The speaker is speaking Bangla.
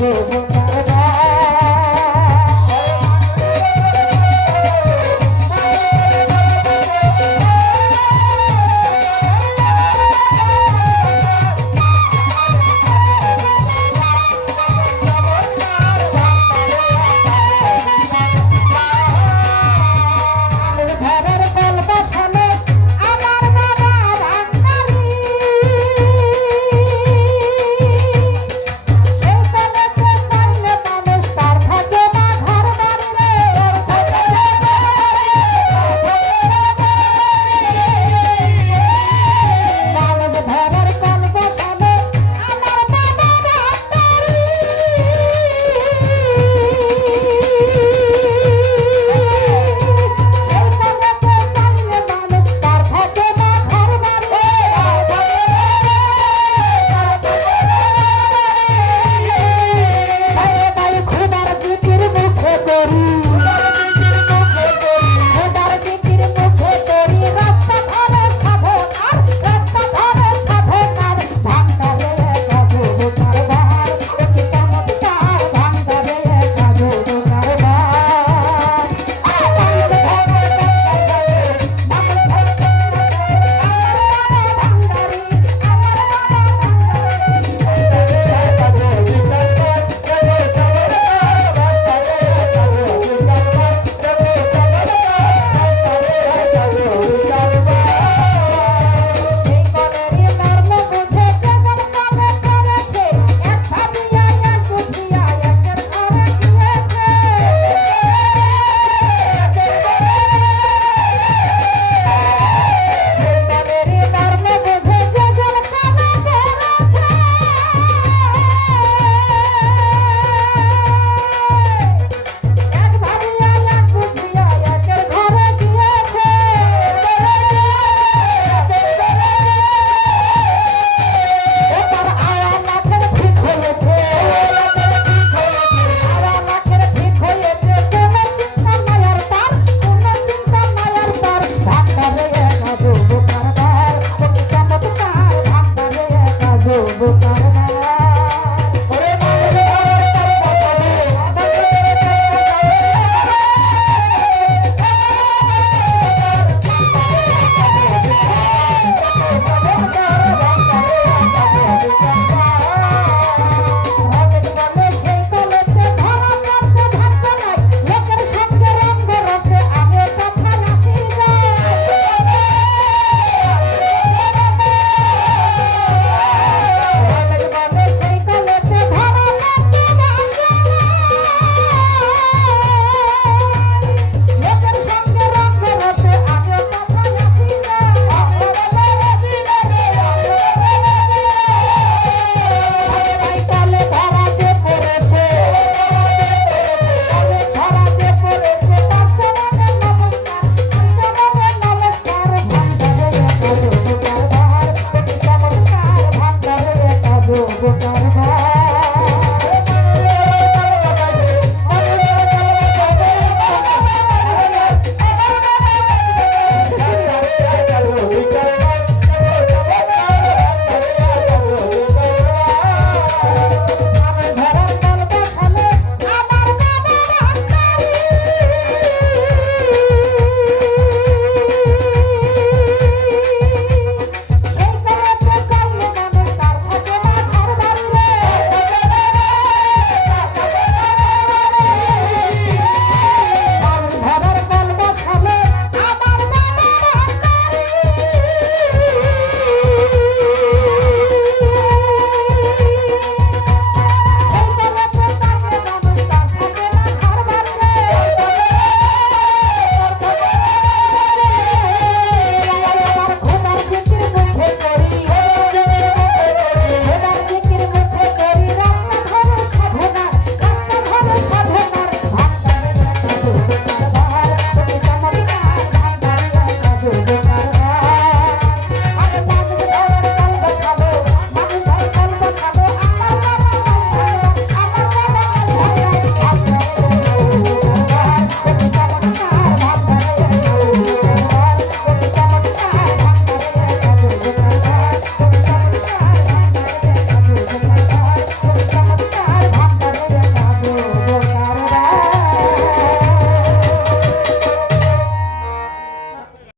গো